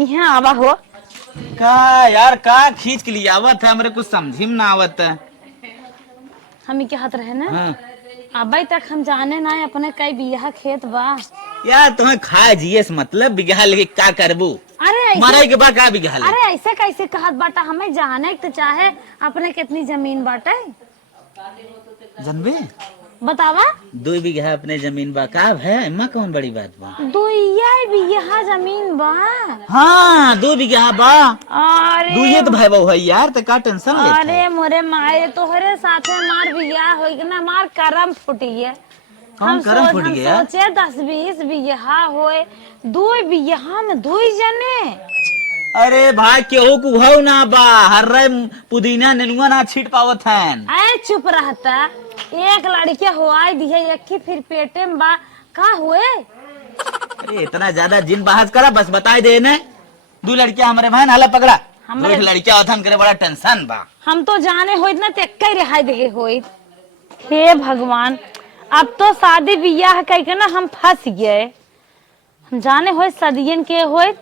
यहाँ आवा हो का यार का खींच के लिए आवत है, हमरे कुछ समझी में ना आवत है। हम क्या हाथ रहे ना। हाँ। अबे तक हम जाने ना अपने कई बिया खेत बा। यार तुम्हें खा जिए मतलब बिगहा लेके का करबू? अरे मराई ऐसे के बाद का बिगहा ले? अरे ऐसे कैसे कहत बाटा, हमें जाने तो चाहे अपने कितनी जमीन बाटे जनबे बतावा। 2 बीघा अपने जमीन बा का है, एमा कौन बड़ी बात बा? 2 बिया जमीन बा। हाँ 2 बीघा बा। अरे 2 तो भाई बहू है यार, तो का टेंशन लेत है? अरे मोरे माए तोहरे साथे मार बिया होई कि ना मार करम फुटी है। कौन करम फुट गया? हम सोचे 10-20 बिया होए, 2 बिया में 2 जने। अरे भाई केहू कुहू ना बा, हर रे पुदीना नेनुआ ना छीट पावत है। ऐ चुप रहता, एक लड़के हुआई दिए एक ही फिर पेटे में बा का हुए। अरे इतना ज्यादा जिन बहस करा, बस बताई दे ने 2 लड़कियां हमारे बहन हाला पकड़ा। हमरे 2 लड़कियां अथन करे बड़ा टेंशन बा। हम तो जाने होइत ना ते कई रिहाई दे होइत। हे भगवान, अब तो शादी बियाह कह के ना हम फंस गए। हम जाने होइत सदियन के होइत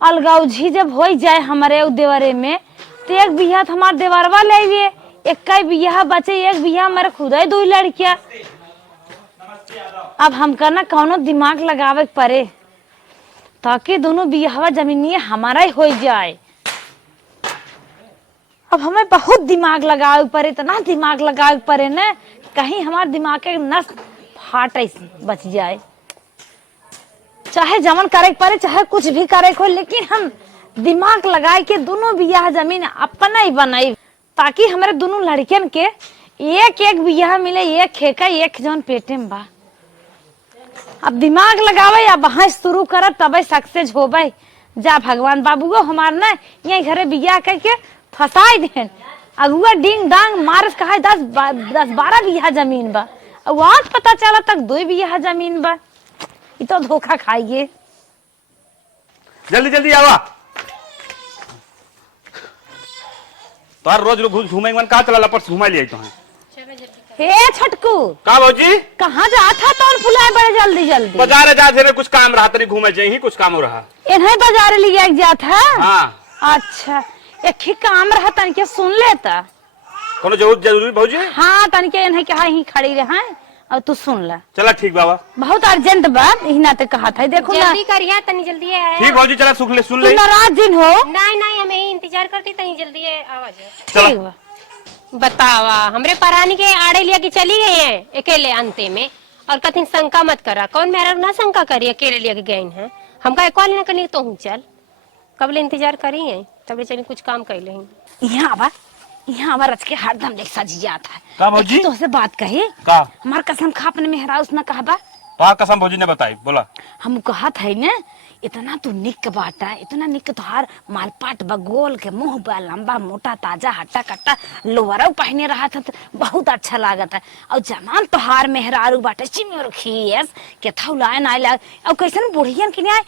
अलगाउझी जब हो जाए हमारे देवरे में तो एक बिया तो हमारे देवरवा ले लिए, एक कई बिया बचे, एक बिया हमारे खुदा 2 लड़कियां। अब हम करना कौनो दिमाग लगावे पड़े ताकि दोनों बियाहवा जमीनिया हमारा ही हो जाए। अब हमें बहुत दिमाग लगावे पड़े, इतना दिमाग लगावे पड़े ना कहीं हमारे दिमाग के नस फाट बच जाए। चाहे जमन करे पड़े चाहे कुछ भी करे को, लेकिन हम दिमाग लगाए के दोनों बियाह जमीन अपना ही बनाई ताकि हमारे दोनों लड़कियन के एक एक बियाह मिले, एक खेका एक जन पेटे में बा। अब दिमाग लगावे या बहस शुरू कर तब सक्सेस होबे। जा भगवान बाबूओ हमार ना यही घरे बियाह करके फसाई देन, अगुआ डिंग डांग मारस कहा 10-12 बियाह जमीन बा, वहां पता चला तक 2 बियाह जमीन बा। ये तो धोखा खाइए। जल्दी जल्दी आवा। तो रोज रोज घूमे मन का चला लपट घुमा लिया तो है। हे छटकू का भौजी कहाँ जा था तो फुलाए बड़े जल्दी जल्दी? बाजार जा थे कुछ काम रहा तरी घूमे जाही, कुछ काम हो रहा। इन्हें बाजार लिया जात है। हाँ अच्छा एक ही काम रहा तनिके सुन लेता। कोनो जरूरी भौजी? हाँ तनिके इन्हें क्या ही खड़ी रहे और तू सुन ले। चला ठीक बाबा, बहुत अर्जेंट बात यही ना ते कहा था। देखो ना जल्दी करिया तनी जल्दी है। ठीक भौजी चला सुन ले तू ले। नाराज दिन हो। नहीं नहीं हमें ही इंतजार करती तनी जल्दी है आवाज। ठीक बा। बतावा हमरे परानी के आड़े लिया की चली गई है अकेले अंते में, और कथिन शंका मत करा। कौन मेरा ना शंका करी अकेले लिया के गए हैं। हमका एक वाली ना करनी तो हूँ चल कबले इंतजार करी है तबले चली कुछ काम कर ले। यहाँ आवा रच के हरदम देख सजी जाता है। का भौजी? तो से बात कही का हमार कसम खा अपने मेहरा उसने कहा बा। तो कसम भौजी ने बताई बोला। हम कहा था ना इतना तू निक बाटा, इतना निक तोहार मालपाट बगोल के मुंह बा लंबा मोटा ताजा हट्टा कट्टा लोअर पहने रहा था तो बहुत अच्छा लागत है। और जमान तोहार मेहरारू बाटे चिमर खीस के थौलाए ना लाग और कैसन बुढ़ियन के न्याय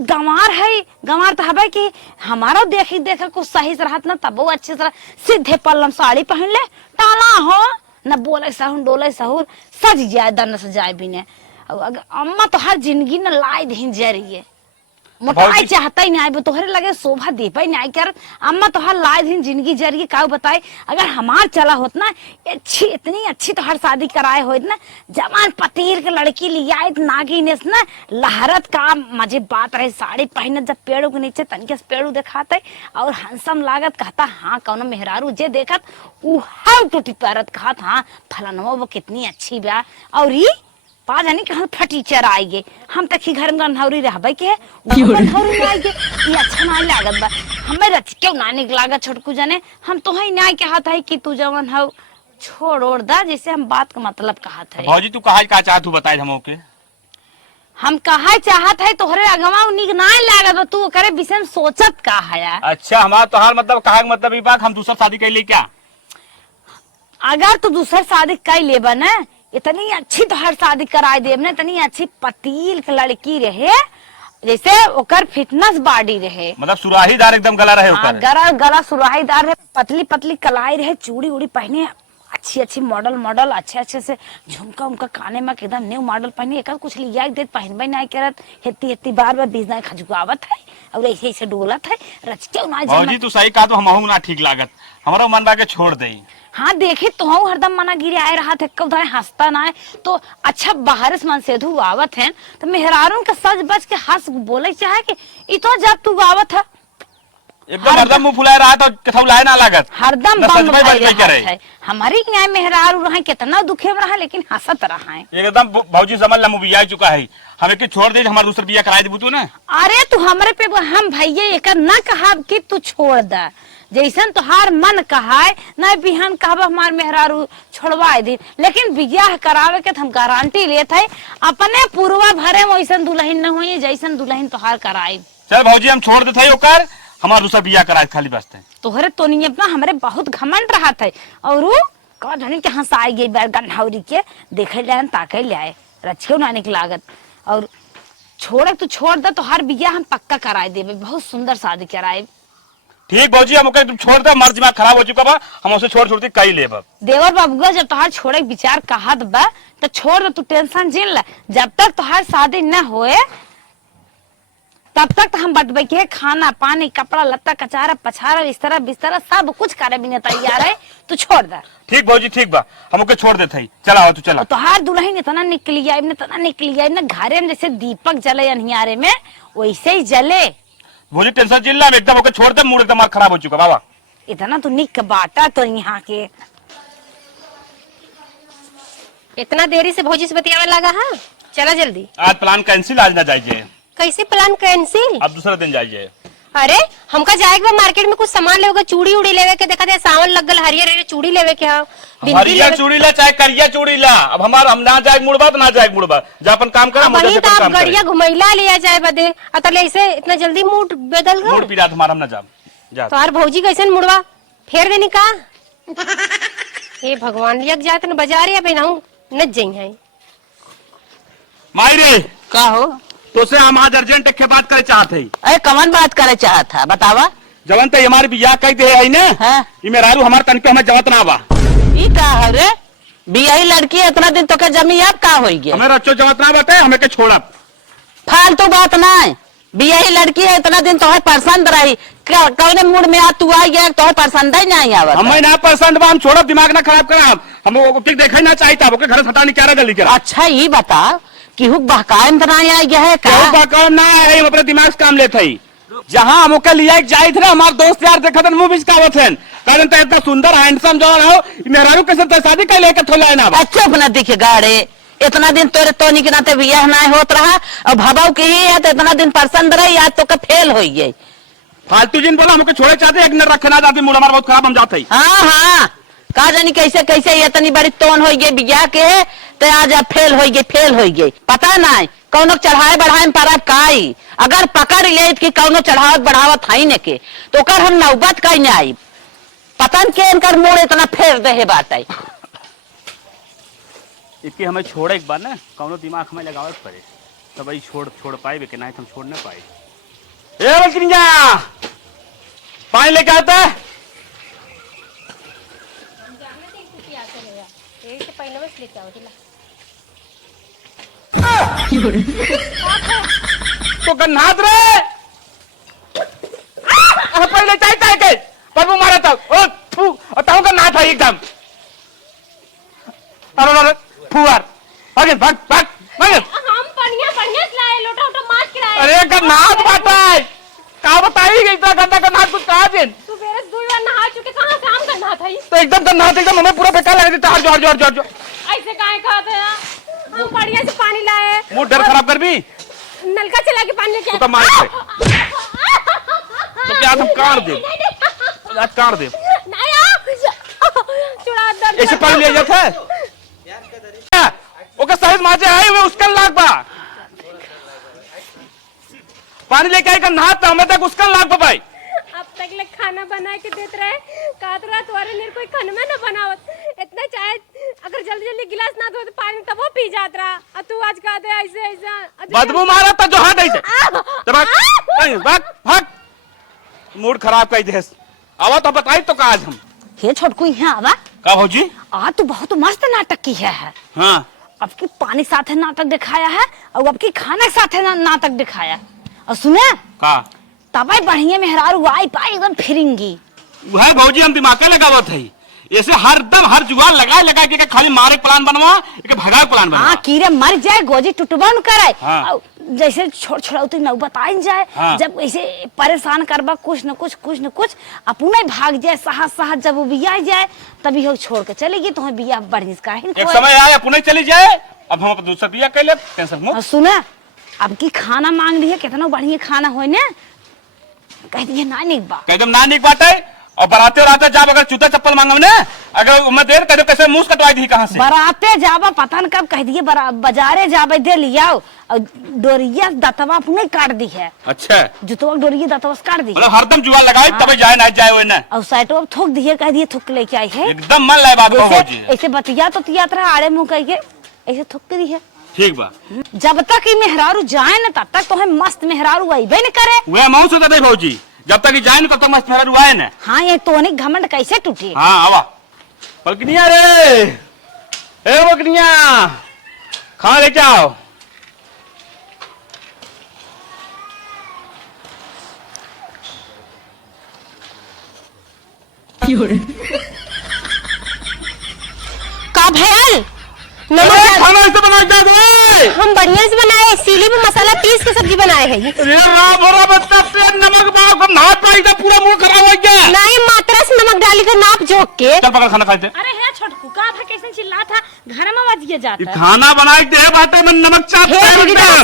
गंवार है। गंवार तो हबे कि हमारा देखी देख कुछ सही से रहत ना तब वो अच्छे से सीधे पल्लम साड़ी पहन ले टाला हो न बोले सहूर डोले सहूर सज जाए दन सजाए बिने। अम्मा तो हर जिंदगी न लाई दही जा रही है मोटाई चाहता ही नहीं वो तोहरे लगे शोभा दे पाई नहीं कर। अम्मा तो हर लाए दिन जिंदगी जरिए का बताए अगर हमार चला होत ना अच्छी इतनी अच्छी तो हर शादी कराए हो ना जवान पतीर के लड़की लिया नागिन ना लहरत का मजे बात रहे साड़ी पहने जब पेड़ों के नीचे तनिके पेड़ों दिखाते और हंसम लागत कहता हाँ कौन मेहरारू जे देखत उहा टूटी पैरत कहत हाँ फलानवा वो कितनी अच्छी ब्याह और ये पा जानी कहाँ फटीचर आएगे। हम तक ही घर में गंधौरी रहबे के गंधौरी में आएगे ये अच्छा ना लागत बा हमें रच क्यों ना लागत छोटकू जाने। हम तो ही न्याय कहत है कि तू जवन हो छोड़ ओड़ दा जैसे हम बात का मतलब कहत है। भौजी तू कहा का चाहत बताए हम के हम कहा चाहत है तोहरे अगवा निक ना लागत तू करे विषय में सोचत का है। अच्छा हमारा तो हाल मतलब कहा मतलब बात हम दूसरा शादी कर ले क्या? अगर तू दूसरा शादी कर ले बना इतनी अच्छी तो हर शादी कराए दे ने इतनी अच्छी पतील के लड़की रहे जैसे ओकर फिटनेस बॉडी रहे मतलब सुराहीदार एकदम गला रहे ओकर। गला गला सुराहीदार रहे पतली पतली कलाई रहे चूड़ी उड़ी पहने अच्छी अच्छी मॉडल अच्छे अच्छे से झुमका उमका काने में एकदम न्यू मॉडल पहनी एक कुछ लिया दे पहनबे नहीं करत हेती हेती बार बीजना खजुआवत है और ऐसे ऐसे डोलत है रचके ना भौजी तू सही कहा तो हमहू ना ठीक लागत हमारा मन बा के छोड़ दे। हाँ देखे तो हूँ हरदम मना गिरे आए रहा थे कब दाए हंसता ना है तो अच्छा बाहर से मन सेधु आवत है तो मेहरारून के सज बज के हंस बोले चाहे कि इतो जब तू आवत है एकदम हरदम मुंह फुलाए रहा तो कथौ लाए ना लागत हरदम ना सच में बच करे है हमारी न्याय मेहरारू रहा कितना दुखे में रहा लेकिन हंसत रहा है एकदम भौजी समझ ला मुबिया चुका है हमें के छोड़ दे हमारा दूसरा बिया कराए देबू तू ना। अरे तू हमरे पे हम भैया एक ना कहा कि तू छोड़ द जैसन तुहार मन कहा न बिहान कहब हमार मेहरारू छोड़वा दी लेकिन बियाह करावे के हम गारंटी लेते है अपने पूर्वा भरे में वैसन दुल्हन न हुई जैसन दुल्हन तुहार कराए। चल भौजी हम छोड़ देते ओकर हमारा दूसरा बिया कराए खाली बसते तोहरे तो नहीं अपना हमरे बहुत घमंड रहा था और का धनी के हंसाई गई बैर गन्हावरी के देखे ले ताके ले आए रचियो ना लागत और छोड़े तो छोड़ दे तो हर बिया हम पक्का कराए देवे बहुत सुंदर शादी कराए। ठीक भौजी हम तुम छोड़ दे हमारा दिमाग खराब हो चुका बा हम उसे छोड़ छोड़ती कई ले देवर बाबुआ जब तुहार छोड़े विचार कहत बा तो छोड़ दे तू टेंशन झेल ले जब तक तुहार शादी न होए तब तक तो हम बटबे के खाना पानी कपड़ा लत्ता कचारा पछारा बिस्तरा बिस्तरा सब कुछ करे बिना तैयार है तू छोड़ दे। ठीक भौजी ठीक बा हम ओके छोड़ देते चला तू चला तो हर दुल्हन इतना निकली आई इतना निकली आई ना घरे में जैसे दीपक जले अनियारे में वैसे ही जले। भौजी टेंशन चिल्ला एकदम ओके छोड़ दे मूड एकदम खराब हो चुका बाबा इतना तो निक बाटा तो यहाँ के इतना देरी से भौजी से बतियावे लगा है चला जल्दी। आज प्लान कैंसिल आज ना जाइए कैसे प्लान कैंसिल अब दूसरा दिन जाइए। अरे हमका जाएगा मार्केट में कुछ सामान लेगा चूड़ी उड़ी लेवे के देखा दे सावन लगल हरियर हरियर चूड़ी लेवे के हरिया चूड़ी ला चाहे करिया चूड़ी ला अब हमार हम ना जाए मुड़बा तो ना जाए मुड़बा जा अपन काम करा वही तो आप गड़िया घुमैला लिया जाए बदे अतले ऐसे इतना जल्दी मूड बदल गया मूड पीड़ा तुम्हारा हम ना जा तो यार भौजी कैसे मुड़वा फेर देनी का हे भगवान लिया जात न बाजार या बेनाऊ न जई है मायरे का हो तो से हम आज अर्जेंट एक बात करे चाहते हैं। अरे कमन बात करे चाहत था बतावा जवन तो हमारे बियाह कह दे आई ने हाँ? ये मेहरारू हमार तन पे हमें जवत ना बा ई का है रे बियाही लड़की है, इतना दिन तो के जमी अब का होई गे हमें रच्चो जवत ना बाटे हमें के छोड़ब फालतू बात ना है बियाही लड़की है इतना दिन तो पसंद रही कौने मूड में आ तू आई गया तो पसंद ही नहीं आवत हमें ना पसंद बा हम छोड़ब दिमाग ना खराब करा हम ओके देखे ना चाहिए ओके घर हटाने क्या जल्दी करा। अच्छा ये बता कि हुक बहकाए में तना आई गया है का बकाव ना है हम अपने दिमाग से काम लेते ही जहाँ हम ओके लिया जाए थे हमारे दोस्त यार देखा था मूवीज का आवत है कारण तो इतना सुंदर हैंडसम जो रहो मेहरारू के साथ शादी कर लेके थोला ना अच्छा अपना दिखे गाड़े इतना दिन तोरे तो निकनाते बियाह ना होत रहा और भबाऊ के ही है तो इतना दिन पसंद रही आज तो के फेल हो गई फालतू जिन बोला हमको छोड़े चाहते एक मिनट रखना चाहते मूड हमारा बहुत खराब हम जाते ही। हाँ हाँ का जानी कैसे कैसे इतनी बड़ी तोन हो गई बियाह के तो आज अब फेल हो गई पता नहीं कौनो चढ़ाए बढ़ाए में पारा काई अगर पकड़ ले कि कौनो चढ़ावत बढ़ावत है ने के तो कर हम नौबत कहीं नहीं आई पता नहीं के इनकर मोड़ इतना फेर दे है बात आई इसके हमें छोड़े एक बार ना कौनो दिमाग हमें लगावत पड़े तब भाई छोड़ पाए कि नहीं हम छोड़ ना पाए। ए बकरिया पानी लेके आता है तो गन्नाथ रे पहले चाय के पर वो मारा था ओ फू ताऊ गन्नाथ है एकदम अरे फुआर भाग भाग भाग भाग हम बढ़िया बढ़िया लाए लोटा लोटा मार के लाए। अरे गन्नाथ बाटा है का बताई गई इतना गंदा गन्नाथ कुछ कहा दिन तू मेरे दो बार नहा चुके कहां से हम करना था तो एकदम गन्नाथ एकदम हमें पूरा बेकार लग देता हर जोर ऐसे काहे कहते हैं हम बढ़िया से पानी लाए मूड डर खराब कर भी नलका चला के पानी लेके तो मार दे तो क्या हम काट दे आज काट दे चुड़ा दर्द ऐसे पानी ले जाता है ओके साइज माजे आए हुए उसका लाग बा पानी लेके आएगा नहाता हमें तक उसका लाग बा भाई अब तक ले खाना बना के देते रहे कात रात वाले ने कोई खाना में ना बनावत इतना चाहे अगर जल्दी जल्दी गिलास ना धो तो पानी तब वो पी जात रहा और तू आज कह दे ऐसे ऐसा बदबू मारा था जो हाथ ऐसे तो भाग भाग मूड खराब कर दे आवा तो बताई तो का आज हम हे छोटकू यहाँ आवा का भौजी? आज तो बहुत मस्त नाटक की है। हाँ अब की पानी साथे नाटक दिखाया है और अब की खाने के साथे नाटक दिखाया। और सुने का तब बढ़िया मेहरारू आई पाई एकदम फिरेंगी। वह भौजी हम दिमाग लगावत है, ऐसे हर जुगाड़ लगा के खाली मारे प्लान बनवा के भगा प्लान बनवा। हाँ कीड़े मर जाए गोजी टुटबन करे। हाँ। जैसे छोड़ नौ बताई जाए। हाँ। जब ऐसे परेशान करबा कुछ न कुछ अपने भाग जाए साहस जब वो बिया जाए तभी हो छोड़ के चलेगी तो बिया बढ़िया का एक समय आया पुणे चली जाए, अब हम दूसरा बिया कर ले टेंशन मुक्त। सुना अब की खाना मांग रही है कितना बढ़िया खाना हो ने कह दिए ना निक बा एकदम ना निक बात है। और बराते और आते जाब अगर जूता चप्पल मांगम ने अगर उम्र देर कह दो कैसे मुंह कटवाई दी कहां से। बराते जाबा पता न कब कह दिए बाजारे जाबे दे लियाओ और डोरिया दतवा अपने काट दी है। अच्छा जुतवा डोरिया दतवा काट दी मतलब हरदम जुगाड़ लगाए तबे जाए ना जाए वो ना। और साइटो थूक दिए कह दिए थूक लेके आई है। एकदम मन लाए बात भौजी। ऐसे बतिया तो तियात रहा आड़े मुंह कह के ऐसे थूक दी है। ठीक बा जब तक ये मेहरारू जाए न तब तक तो है मस्त मेहरारू अइबे न करे। वह मौत होता नहीं भौजी, जब तक जाए न तब तक मस्त मेहरारू आए ना। हाँ ये तो घमंड कैसे टूटे। हाँ आवा पलकनिया रे ए पलकनिया खा ले जाओ। का भैल खाना ऐसे बनाए जा दे। हम बढ़िया से बनाए, सीली में मसाला पीस के सब्जी बनाए है। अरे राम भरा बच्चा तेल नमक बाव को नहा पाई तो पूरा मुंह खराब हो गया। नहीं मात्रा से नमक डाली कर नाप जोक के। चल पकड़ खाना खाते। अरे है छोटकू का था कैसे चिल्ला था घर में आवाज दिया जाता है। खाना बनाए दे बाटे में नमक चाप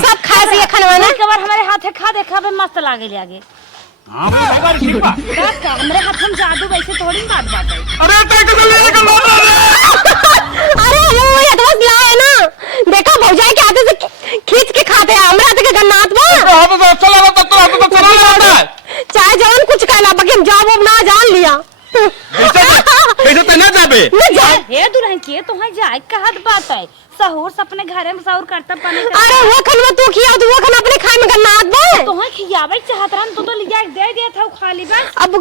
सब खा से खनवाना एक बार हमारे हाथे खा देखा बे मस्त लागे लागे। हां भाई ठीक बा। हमरे हाथ में जादू वैसे थोड़ी बात है। अरे कैसे ले के लो अरे वो ये तो लाए ना, देखा भौजाई के हाथे से खींच के खाते हैं हमरा हाथ के गन्नात बा। हां तो चला जाता है चाहे जवन कुछ कहला बाकी हम जॉब अब ना जान लिया। कैसे तो ना जाबे हे दुल्हन के तो है जाए कहत बात है सहूर अपने घरे में सहूर करता पानी। अरे वो खनवा तू खिया तू वो खन अपने खाए में गन्नात बा। तो है खियावे चाहत रहन तो लिया दे दे था खाली बस। अब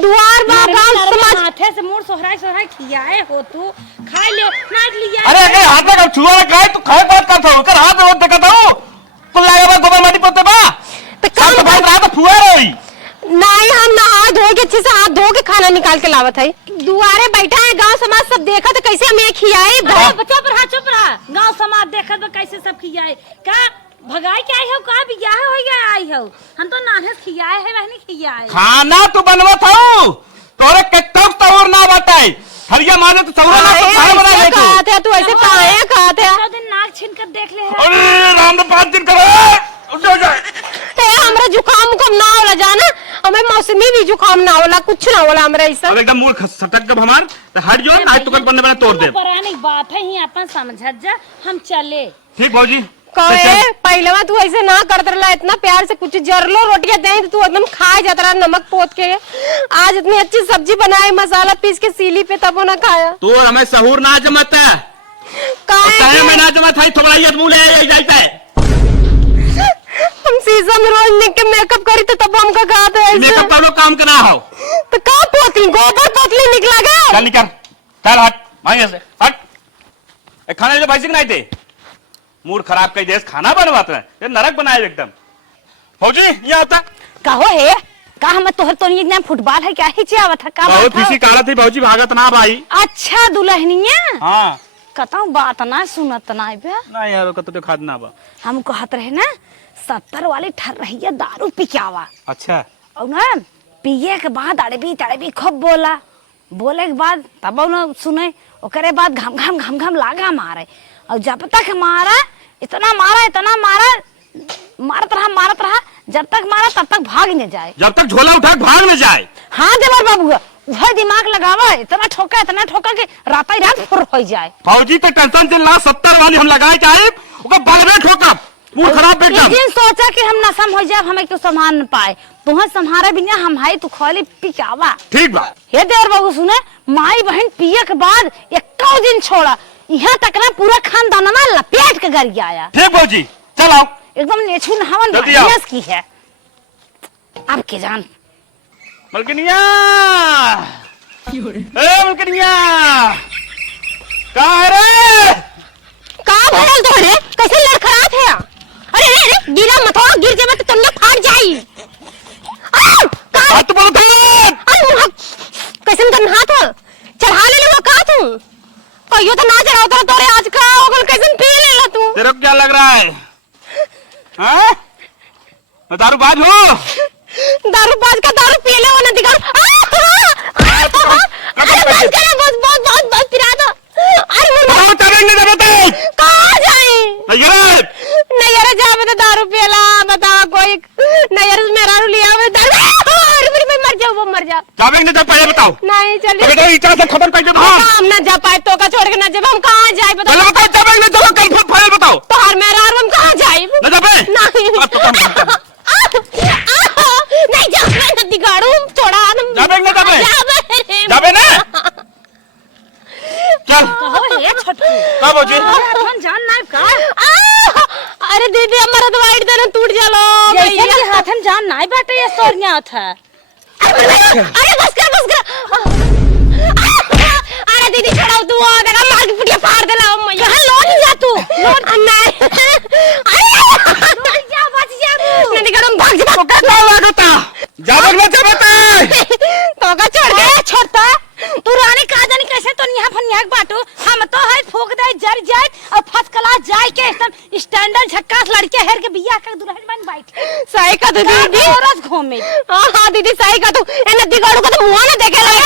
दुआर बा गांव समाज हाथे से मोर सोहराय खियाए हो तू खा ले नाच लिया। अरे अगर हाथ में छुआ खाए तो खाए बात करता हूं कर हाथ में देखता हूं तो लागे बा गोबर माटी पोते बा तो काम तो बात रहा तो फुआ रही। नहीं हम नहा धो के अच्छे से हाथ धो के खाना निकाल के लावत है। दुआरे बैठा है गांव समाज सब देखा तो कैसे हमें खियाए। चुप रहा गांव समाज देखत बा कैसे सब खियाए का भगाई के आई हो का बियाह हो गया आई हो। हम तो नाने खियाए है वहनी खियाए। खाना तू बनवत हूं तोरे केतक तौर ना बताई हरिया माने तो तौर ना तो खाना बना ले तू। खाते हैं तू ऐसे काहे खाते हैं। तो दिन नाक छीन कर देख ले। अरे राम ने 5 दिन करो उठ जा। ते हमरा जुकाम को ना होला जाना, हमें मौसमी भी जुकाम ना होला कुछ ना होला हमरा ऐसा। अब एकदम मूर्ख सटक जब हमार तो हट जो आज तो बनने बना तोड़ दे। पुरानी बात है ही अपन समझत जा हम चले। ठीक भौजी कहे पहले तू ऐसे ना करत रहा, इतना प्यार से कुछ जरलो रोटियां दे तो तू एकदम खाए जाता रहा नमक पोत के। आज इतनी अच्छी सब्जी बनाई मसाला पीस के सीली पे तब ना खाया। तो हमें सहूर ना जमता काहे में ना जमा था थोड़ा ये मुंह ले जाता है। हम शीशा में रोज निक के मेकअप करी तो तब हमका खाते हैं। मेकअप का काम करना हो तो का पोतली गोबर पोतली निकला गया। चल निकल चल हट वहीं से हट। खाना भाई से नहीं थे मूड खराब कर देश खाना बनवाते हैं ये नरक बनाए एकदम। फौजी ये आता कहो है का हम तोहर तो नहीं फुटबॉल है क्या ही चावत है का बहुत खुशी काला थी फौजी भागत ना भाई। अच्छा दुल्हनिया हां कतौ बात ना सुनत ना बे ना यार कत तो खाद ना बा हम कहत रहे ना 70 वाली ठर रही है दारू पी के आवा। अच्छा और ना पिए के बाद अड़बी खूब बोले के बाद तब ना सुने ओकरे बाद घम लागा मारे और जब तक मारा इतना मारत रहा जब तक मारा तब तक भाग न जाए। जब तक झोला उठा भाग न जाए। हाँ देवर बाबू वह दिमाग लगावा इतना ठोका के रात ही रात फुर हो जाए। फौजी तो टेंशन से ला 70 वाली हम लगाए चाहे ओका बगले ठोका मूड खराब एक दिन सोचा कि हम नशम हो जाए हमें क्यों संभाल न पाए तुम्हें संभारे बिना हम हाई तू खाली पिकावा। ठीक बा हे देवर बाबू सुने माई बहन पिए के बाद 1 दिन छोड़ा यहाँ तक ना पूरा खानदान में लपेट के घर आया। ठीक फौजी चल आओ एकदम नेछू नहावन जल्दी आओ। बढ़िया की है अब के जान मलकिनिया मुकनिया कहाँ है रे? का भरल तो रे कैसे लड़खड़ात है? अरे अरे अरे गिरा मत हो, गिर जाबे तो तुमने फाट जाई। हाथ बोलो तो कैसे तन हाथ चढ़ा ले वो का तू कहियो तो ना चढ़ाओ तो तोरे आज का ओगल कैसे पी लेला तू। तेरे को क्या लग रहा है? हाँ दारूबाज हो? दारूबाज का दारू पी ले वो नदी का। अरे बस बहुत बहुत बहुत पिरा दो। अरे मुर्गा चलेंगे जब तो कहां जाए? नैयरा जावे तो दारू पियला बता कोई नैयरा से मेरा लिया मैं दारू। अरे मैं मर जाऊं, वो मर जा। जावेंगे जब पहले बताओ। नहीं चलिए बेटा इतना से खत्म कर दे। हम ना जा पाए तो का छोड़ के ना जब हम कहां जाए पहले बताओ। बताओ जावेंगे चलो कल फिर पहले बताओ। तो हर मेरा हम कहां जाए? न जाबे नहीं अब तो काम करते हैं। नहीं जा मैं नदी गाड़ू छोड़ा हम जावेंगे जाबे जाबे ना चल कहो हे छोटू कब हो जी? अपन जान नाइब का अरे दीदी हमारा तो वाइट देना टूट जालो जैसे कि हाथन जान नाइ बाटे ये सोरनिया था। अरे बस कर अरे दीदी छड़ाओ तू आ देखा मार के पुटिया फाड़ देला मैया। कहां लोन जा तू लोन नहीं अरे जा बच जा नदी गाड़ू भाग जा तो क्या लगता जावे ना जावे तो का छोड़ दे छोड़ता तू रानी का जानी कैसे तो यहाँ फन यहाँ बाटो हम तो है फूक दे जर जाए और फर्स्ट क्लास जाए के एकदम स्टैंडर्ड झक्कास लड़के हेर के बियाह के दुल्हन बन बैठे सही का तू दीदी औरत घूमे। हां दीदी सही का तू ए नदी गाड़ू का तो मुंह ना देखे लगे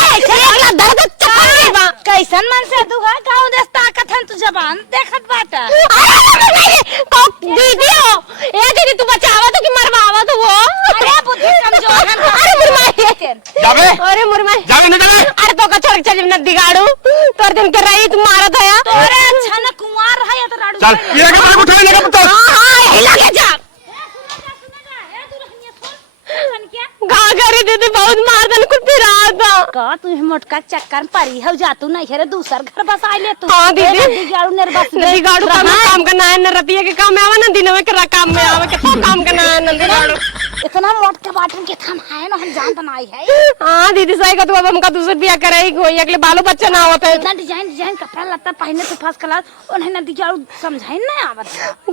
अगला दर्द चपा बा कैसन मन से दुगा गांव देश ताकत हन तू जबान देखत बाटा। तो दीदी हो ए दीदी तू बचावा तो कि मरवावा तो वो अरे बुद्धि कमजोर है। अरे मुरमाई जावे अरे मुरमाई जावे ना जावे अरे तो का छोड़ के चल नदी गाड़ू तोर दिन के रही तू मारत है तोरे अच्छा न कुंवार है तो राडू चल ये का उठा लेगा पुत्र। हां यही लगे जा गा करे दीदी बहुत मारदन कुछ फिरा था का तू मोटका चक्कर परी हो जा तू नहीं हेरे दूसर घर बस आ ले तू। हां दीदी गाड़ू नेर बस नदी गाड़ू काम करना है न रतिया के काम में आवा न दिन में करा काम में आवा के काम करना है नदी गाड़ू इतना मोट के बाटन के थम है ना हम जान बनाई है। हां दीदी सही का तू अब हमका दूसर बियाह कराई कोई अगले बालो बच्चा ना होता है इतना डिजाइन कपड़ा लत्ता पहने तो फर्स्ट क्लास उन्हें नदी गाड़ू समझाई ना आवत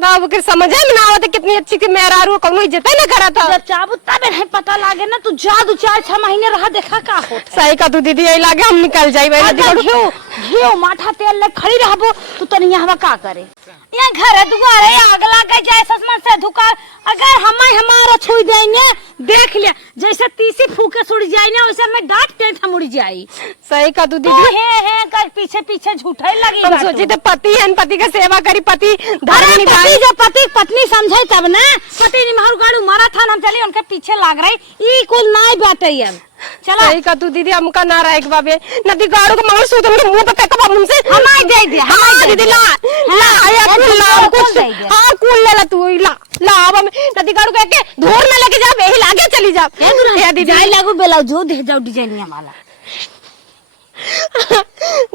गाँव के समझ में ना आवत कितनी अच्छी थी मेहरारू कोनो इज्जत ना करा था जब चाबू तब नहीं पता लागे ना तू जा 2-4-6 महीने रहा देखा का होता सही का तू दीदी यही लागे हम निकल जाई भाई नदी गाड़ू घियो माठा तेल ले खड़ी रहबो तू तो नहीं हवा का करे यहाँ घर दुआरे आग लागे जाए ससमन से धुका अगर हमारा छुई देंगे देख लिया जैसे तीसी फूके सुड़ जाए ना वैसे मैं डांट टेंट हम उड़ जाई। सही का तू दीदी हे कर पीछे पीछे झूठे लगी हम सोची थे पति है पति का सेवा करी पति धर्म निभाई जो पति पत्नी समझे तब ना पति निमारू गाड़ू मारा था हम चली उनके पीछे लाग रही ई कुल नाई बाटे अब चला सही का तू दीदी हमका ना रहे के बाबे नदी गाड़ू को मंगल सूत्र के मुंह पे फेंका बाबू से हमाई दे दे हां दीदी ला आया कुल ला कुछ हां कुल ले तू ला अब हम नदी गाड़ू कह के धूर में लेके जा यही लागे चली जा ए दीदी जाई लागू बेलाऊ जो दे जाओ डिजाइनिया वाला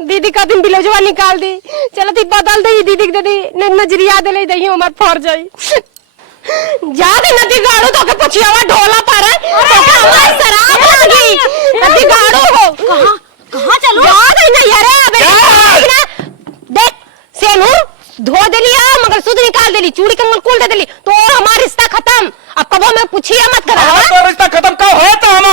दीदी का दिन बिलजवा निकाल दी चलो ती बदल दे दीदी के दे नजरिया दे ले दही हमर फर जाई जा दे नदी गाड़ू तो के पुछियावा ढोला पर तो के हमार शराब लगी नदी गाड़ू हो कहां चलो जा दे ना यार देख सेनू धो देलिया मगर सुध निकाल देली चूड़ी कंगन कुल दे देली तो हमारा रिश्ता खत्म अब कबो मैं पूछिया मत करा तो रिश्ता खत्म कब है तो हम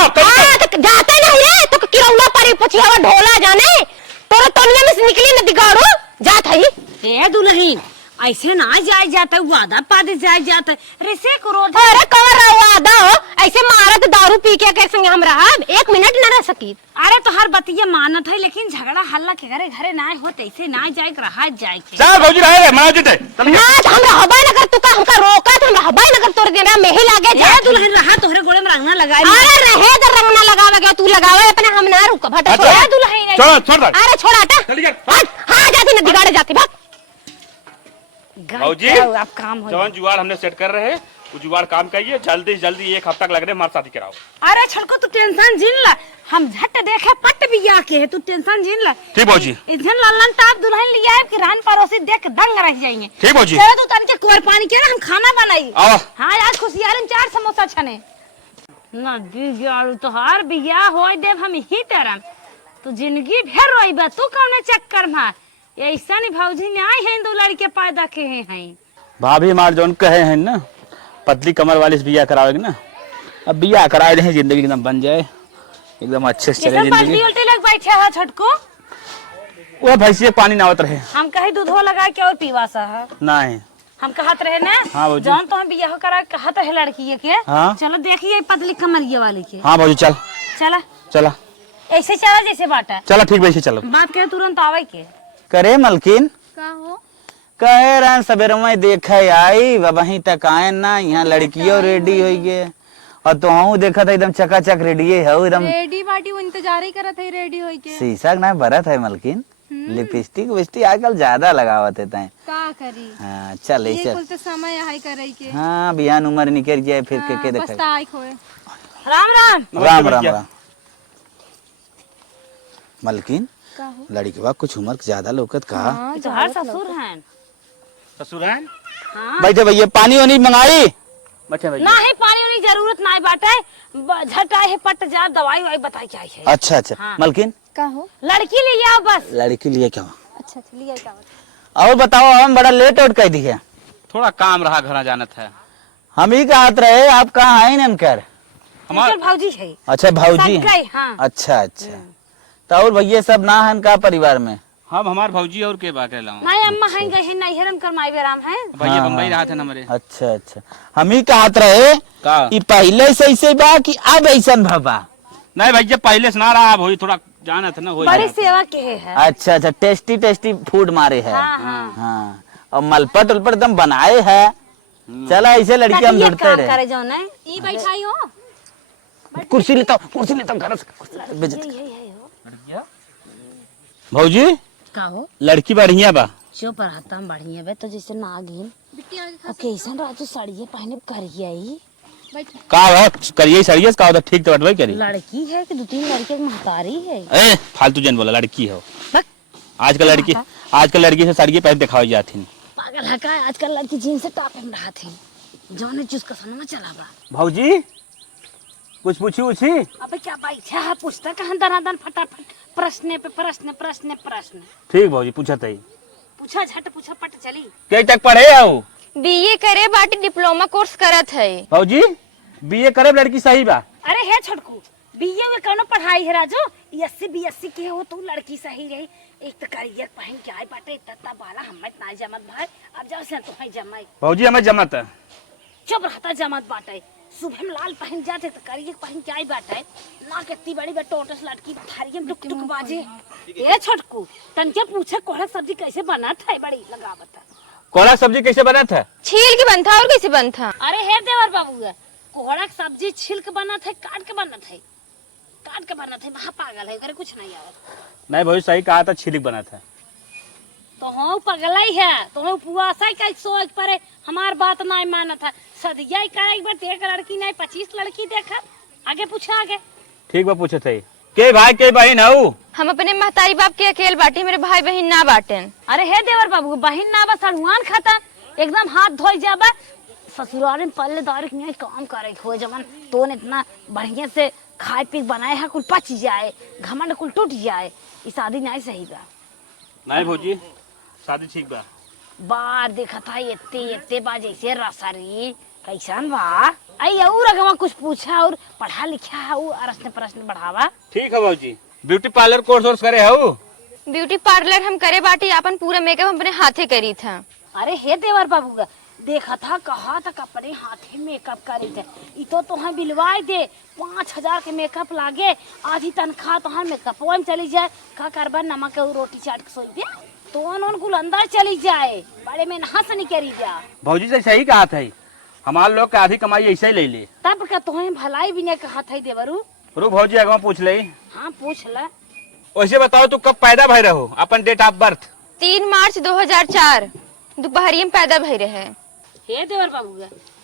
तो जाते नहीं है तो किरौला पर पूछियावा ढोला जाने तोरा तोनिया में से निकली नदी गाड़ू जात है ए दुल्हन ऐसे ना जाए जाता वादा पादे जाए जाता रिसे क्रोध अरे कवर वादा हो ऐसे मारत दारू पी के संग हम रहा 1 मिनट न रह सकी। अरे तो हर बतिया मानत है लेकिन झगड़ा हल्ला के घरे घरे ना होते ऐसे ना जाए रहा जाए के जा भौजी रहे मना जीते ना हम रहबा न कर तू का हमका रोका तो हम रहबा न कर तोर देना मेही लागे जा दुल्हन रहा तोहरे गोड़े में रंगना लगाई अरे रहे तो रंग ना लगावे के तू लगावे अपने हम ना रुक भट अच्छा। दुल्हन छोड़ अरे छोड़ हटा चली जा हां जाती नदी गाड़े जाती भाग भौजी अब काम हो जवान जुगाड़ हमने सेट कर रहे हैं वो जुगाड़ काम करिए जल्दी जल्दी 1 हफ्ता लग रहे हमारी शादी कराओ। अरे छलको तू टेंशन जिन ला हम झट देखे पट बिया के है तू टेंशन जिन ला ठीक भौजी इधन लल्लन ताप दुल्हन लिया है कि रान पड़ोसी देख दंग रह जाएंगे ठीक भौजी चलो तू तन के कोर पानी के हम खाना बनाई आओ हां आज खुशियार में 4 समोसा छने ना बिगाड़ू तो हर बिया होय देव हम ही तरम तो जिंदगी भर रोइबा तू कौने चक्कर में ऐसा नहीं भौजी ने आई है दो लड़के पैदा के हैं। भाभी हमारे जोन कहे हैं ना पतली कमर वाले से बिया करावेगी ना, अब बिया कराए रहे जिंदगी एकदम बन जाए, एकदम अच्छे से चले जैसे जिंदगी। पलटी उल्टी लग बैठे हो छोटको, वो भैंसी पानी ना आवत रहे। हम कहे दूधो लगा के और पीवा सा है। नहीं हम कहत रहे ना हाँ भौजी। जौन तो हम बियाह करा कहत रहे लड़की के। हाँ। चलो देखिए पतली कमरिया वाली के। हाँ भाजी चल चला चला ऐसे चला जैसे बाटा चला ठीक वैसे चलो। बात कहे तुरंत आवे के। करे मलकिन का हो कहे रहे सवेरे में देखे आई वहीं तक आए ना, यहाँ लड़कियों रेडी हो गए और तो हूँ देखा था एकदम चकाचक रेडी है एकदम रेडी बाटी वो इंतजार ही करत है रेडी होई के। शीशा ना भरत है मलकिन, लिपस्टिक विस्टिक आजकल ज्यादा लगावत है तैं। का करी हाँ चल ये चल। कुल तो समय है करई के। हाँ बिहान उम्र निकल जाए फिर के देखे। पछताई खोए। राम राम। राम राम राम। मलकिन का हो लड़की बा कुछ उम्र ज्यादा लोकत कहा। हाँ, तो हर ससुर हैं। ससुर है हाँ बैठे भैया पानी वानी मंगाई। बच्चे भैया नहीं पानी वाली जरूरत नहीं बाटे, झट आए है पट जा दवाई वाई बताई क्या है। अच्छा अच्छा हाँ। मलकिन का हो लड़की ले आओ बस। लड़की लिए क्या अच्छा चलिए का और बताओ, हम बड़ा लेट आउट कर दिए। थोड़ा काम रहा घर जाना था। हम ही का हाथ रहे, आप कहाँ आए नमकर। हमार भौजी है अच्छा भौजी सब हैं। गए, हाँ। अच्छा अच्छा तो और भैया सब ना है का परिवार में। हम हमार भौजी और के बा कहला नहीं अम्मा हैं गए हैं नहीं हेरम कर माई बेराम है। भैया हाँ, बम्बई हाँ। रहा थे ना मेरे अच्छा अच्छा हम ही का हाथ रहे का कि पहले से ऐसे बा कि अब ऐसा भबा। नहीं भैया पहले से ना रहा भौजी थोड़ा जाना था ना हो बड़ी सेवा के है। अच्छा अच्छा टेस्टी टेस्टी फूड मारे है। हाँ हाँ हाँ और मलपट उलपट एकदम बनाए है। चला ऐसे लड़की हम ये जुड़ते काम रहे। करे जो नहीं ई बैठाई हो कुर्सी लेता हूँ कुर्सी लेता हूँ घर से बेइज्जती। भौजी का हो लड़की बढ़िया बा। चुप रहता हम बढ़िया बे तो जैसे नागिन बिट्टी आगे खा कैसन राजू साड़िये पहने करिए आई बैठ। का हो करिए सरिये का होता ठीक तो बटवाई करी। लड़की है कि दो तीन लड़के की महतारी है। ए फालतू जन बोला लड़की हो। बस आजकल लड़की से साड़िये पहन दिखाई जाती। पागल है का आजकल लड़की जीन्स टॉप में रहा थी जौने चूस का सनमा चला बा। भौजी कुछ पूछी उछी। अबे क्या बैठा है पूछता कहां दनादन फटाफट प्रश्न पे प्रश्न प्रश्न प्रश्न ठीक भौजी पूछा तई पूछा झट पूछा पट चली। के तक पढ़े हो बीए करे बाटी डिप्लोमा कोर्स करत है। भौजी बीए करे लड़की सही बा। अरे है छोटकू बीए में कौनो पढ़ाई है राजू 80 82 के हो तू लड़की सही रही। एक तो करिया पहन के आई बाटे तत्ता बाला हमत ना जमत भाई अब जाओ से तो है जमाई। भौजी हमें जमत है। चुप रहता जमत बाटे सुबह में लाल पहन जाते तो करिया पहन के आई बाटे ना कितनी बड़ी टोटस लड़की थारी में टुक टुक बाजे। ए छोटकू तनके पूछे कोहड़ा सब्जी कैसे बना था बड़ी लगावत। कोहड़ा सब्जी कैसे बना था। छील के बनता और कैसे बनता। अरे हे देवर बाबू कोहड़ा के सब्जी छिल के बना था काट के बना था काट के बना था वहाँ पागल है करे कुछ नहीं आवत। नहीं भौजी सही कहा था छिलिक बना था। तो हाँ पगल ही है तो हाँ पुआसा का सोच परे हमार बात नहीं माना था सदिया करे एक बार एक लड़की नहीं 25 लड़की देखा आगे पूछा आगे। ठीक बा पूछे थे के भाई के बहन हो। हम अपने महतारी बाप के अकेले बाटी मेरे भाई बहन ना बाटेन। अरे हे देवर बाबू बहन ना बस हनुमान खाता एकदम हाथ धोई जाबा ससुराल में पल्ले दार के नहीं काम करे हो जवन तो इतना बढ़िया से खाए पी बनाए है कुल पच जाए घमंड कुल टूट जाए ये शादी नहीं सही बा। नहीं भौजी शादी ठीक बा। बार देखा था इतने बा जैसे रसरी कैसन बा आई और अगवा कुछ पूछा और पढ़ा लिखा है वो प्रश्न प्रश्न बढ़ावा। ठीक है भौजी ब्यूटी पार्लर कोर्स करे हो। ब्यूटी पार्लर हम करे बाटी अपन पूरा मेकअप हम अपने हाथे करी था। अरे हे देवर बाबू देखा था कहा था अपने हाथे मेकअप करे थे ई तो तुहें बिलवाए दे 5000 के मेकअप लागे आधी तनख्वाह तुहार मेकअप में चली जाए का करबा नमक और रोटी चाट के सोई दे तो उन कुल अंदर चली जाए बड़े में नहा से नहीं करी जा। भौजी से सही कहा था हमारे लोग के आधी कमाई ऐसे ही ले ले तब का तुहें भलाई भी नहीं कहा था देवरू। रू भौजी अगवा पूछ ले। हाँ पूछ ले। वैसे बताओ तू कब पैदा भय रहो अपन डेट ऑफ बर्थ। 3 मार्च 2004 दोपहरिया में पैदा भई रहे। हे देवर बाबू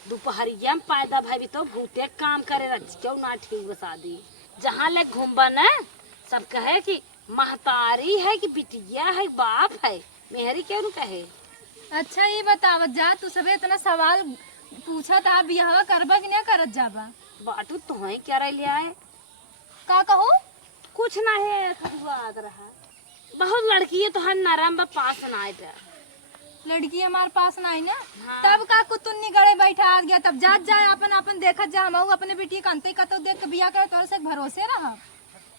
दोपहरिया में पैदा भाई तो भूते काम करे क्यों ना ठीक शादी जहाँ ले घूमबा न सब कहे कि महतारी है कि बिटिया है बाप है मेहरी क्यों कहे। अच्छा ये बतावत जा तू सबे इतना सवाल पूछा था बियाह करबा कि नहीं करत जाबा। बाटू तुम्हें क्या रह लिया है का कहो कुछ नहीं खजुआत रहा। बहुत लड़की है तो हर नरम बा पास ना आए थे। लड़की हमारे पास ना आई ना तब का कुतुन्नी गड़े बैठा आ गया तब जात जाए अपन अपन देखत जा हम अपने बेटी का अंते का तो देख के बिया करे तोर से भरोसे रहा।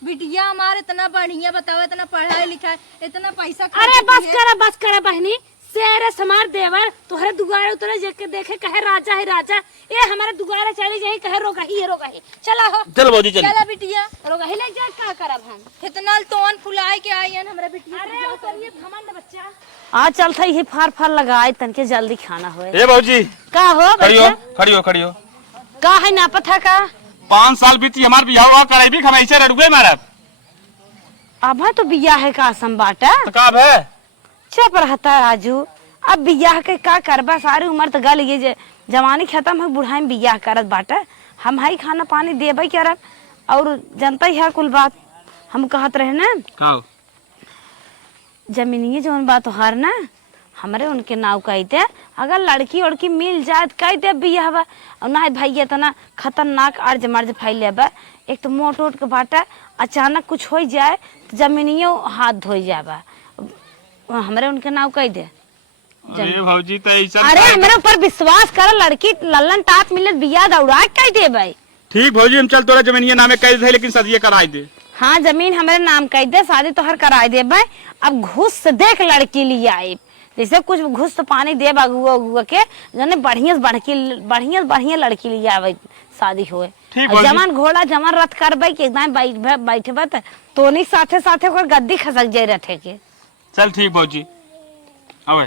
बिटिया हमारे इतना बढ़िया बताओ इतना पढ़ाई लिखाई इतना पैसा अरे बस करा बहनी सेरे समार देवर तोहरे दुआरे उतरे जाके देखे कहे राजा है राजा ये हमारे दुआरे चली जाए कहे रोगा ही चला हो चल भौजी चल चला बिटिया रोगा ही ले जा का करब हम इतना तोन फुलाए के आईन हमरा बिटिया अरे उतरिए घमंड बच्चा आ चलता ही फार लगाए तनके जल्दी खाना होए ए भौजी का हो खड़ी हो का है ना पता का 5 साल बीती हमार बियाह हुआ कराई भी हमेशा रड़ुए मारब अब तो बिया है का असम बाटा तो का है चुप रहता राजू अब बियाह के का करबा सारी उम्र तो गल ये जवानी खत्म है बुढ़ाई में बियाह करत बाटा हम हाई खाना पानी देबे करब और जनता ही है कुल बात हम कहत रहे ना का जमीनिए जौन बात हार ना हमरे उनके नाव कही दे अगर लड़की उड़की मिल जाए तो कह दे बियाह बा और ना भाई इतना खतरनाक अर्ज मर्ज फैले बा एक तो मोट के बाटा अचानक कुछ हो जाए तो जमीनिए हाथ धो जाबा हमरे उनके नाव कह दे अरे भौजी तो ऐसा अरे हमारे ऊपर विश्वास कर लड़की लल्लन टाप मिले बिया दौड़ा कह दे भाई ठीक भौजी हम चल तोरा जमीनिया नामे कह दे लेकिन सदिये कराई दे हाँ जमीन हमारे नाम कह दे शादी तो हर कराई दे भाई अब घुस से देख लड़की लिए आए जैसे कुछ घुस तो पानी दे अगुआ के जने बढ़िया लड़की लिए आवे शादी होए जमान घोड़ा जमान रथ करबे के एकदम बैठबे तो नहीं साथे साथे ओकर गद्दी खसक जाए रथे के चल ठीक भौजी अबे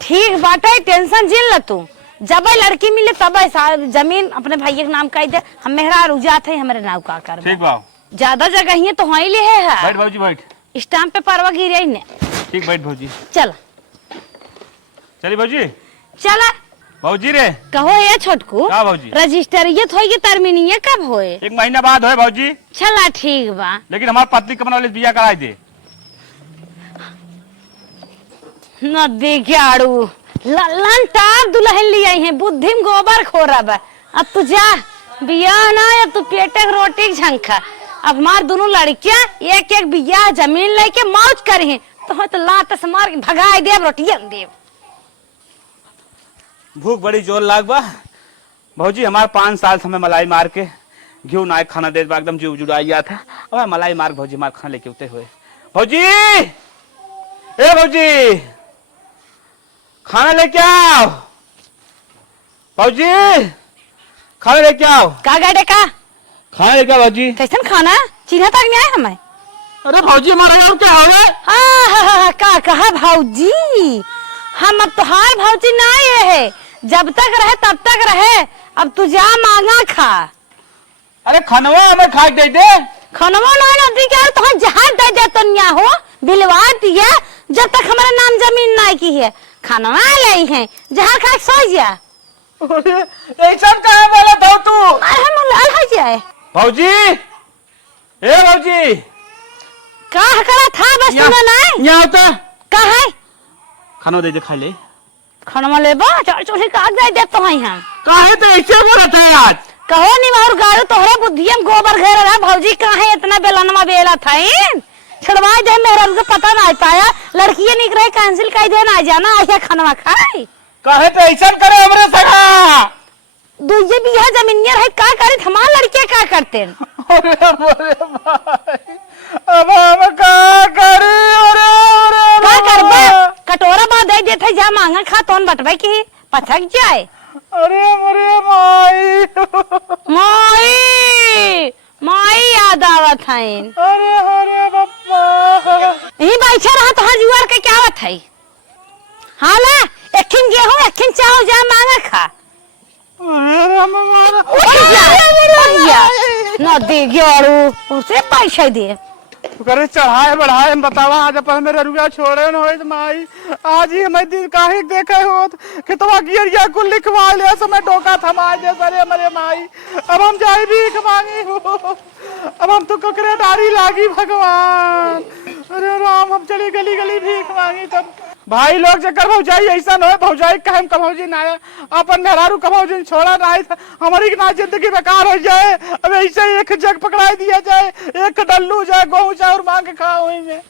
ठीक बाटे टेंशन जिल ल तू जब लड़की मिले तब जमीन अपने भाई के नाम कह दे हम मेहरा रुजात है हमारे नाम का कर ठीक बा ज्यादा जगह ही तो वहीं ले है बैठ भौजी बैठ स्टाम्प पे परवा गिरे ने ठीक बैठ भौजी चल चली भौजी चला भौजी रे कहो ये छोटकू का भौजी रजिस्टर ये थोड़ी तरमीनिये कब होए 1 महीना बाद होए भौजी चला ठीक बा लेकिन हमार पत्नी के बनवाले बिया कराई दे न देखाड़ू लल्लन टाप दुल्हन ले आई है बुद्धि में गोबर खोरा बा अब तू जा बिया ना अब तू पेटे रोटी झंखा अब हमार दोनों लड़कियां एक एक बिया जमीन लेके मौज करी तो लात से मार के भगाए देव रोटियां देव भूख बड़ी जोर लाग बा भौजी हमार 5 साल से हमें मलाई मार के घी नायक खाना दे बा एकदम जीव जुड़ा गया था अब मलाई मार भौजी मार खाना लेके उते हुए भौजी ए भौजी खाना लेके आओ भौजी खाना लेके आओ का गाड़े का खाना लेके आओ भौजी कैसन खाना चिन्ह तक नहीं आए हमें अरे भौजी हमारा यार क्या हो गया हाँ का कहा भाऊजी हम अब तो हार भाऊजी ना आए है जब तक रहे तब तक रहे अब तू जा मांगा खा अरे खानवा हमें खा दे दे खानवा ना दी के तो हम जहाज दे दे तो नहीं हो बिलवा दिया जब तक हमारा नाम जमीन ना की है खानवा लाई है जहाँ खा सो जा ऐसा कहे बोला था तू हम लाल हो जाए भौजी ए भौजी का करा था बस तू ना यहाँ होता का है खाना दे दे खा ले खानवा लेबा चोरी का दे दे तो हम काहे तो ऐसे बोला था आज कहो नहीं और गाड़ू तोहरे बुद्धियम गोबर घेर रहा भौजी काहे इतना बेलनमा बेला था छड़वा दे मेरा को पता ना पाया लड़कियां निक रहे कैंसिल कर दे ना जाना आया खानवा खाए काहे तो ऐसा करे हमरे सगा दूजे बिया जमीनिया रहे का करे हमार लड़के का करते अरे भाई अब हम का करे अरे का करबे कटोरा बा दे देथे जा मांगा खा तोन बटबे की पछक जाए अरे मरे माई याद आवत है अरे बप्पा यही बैठे रहा तो जुआर के क्या आवत है हाला एकखिन गेहूं एकखिन चावल जा मांगा खा न दे गयारू उसे पैसा दे करे चढ़ाए बढ़ाए बतावा आज अपन मेरे रुपया छोड़े न होए माई आज ही हमें दिन काहे देखे हो कि तवा गिरिया कुल लिखवा ले समय डोका थमा दे सरे मरे माई अब हम जाई भीख मांगी हो अब हम तो ककरे डारी लागी भगवान अरे राम हम चली गली गली भीख मांगी तब भाई लोग जकर भौजाई ऐसा न हो, भौजाई कहम कभौजी ना आया, अपन मेहरारू कभौजी छोड़ा ना था, हमारी ना जिंदगी बेकार हो जाए। अब ऐसे ही एक जग पकड़ा दिया जाए, एक डल्लू जाए, गेहूं चाउर मांग के खाओ में।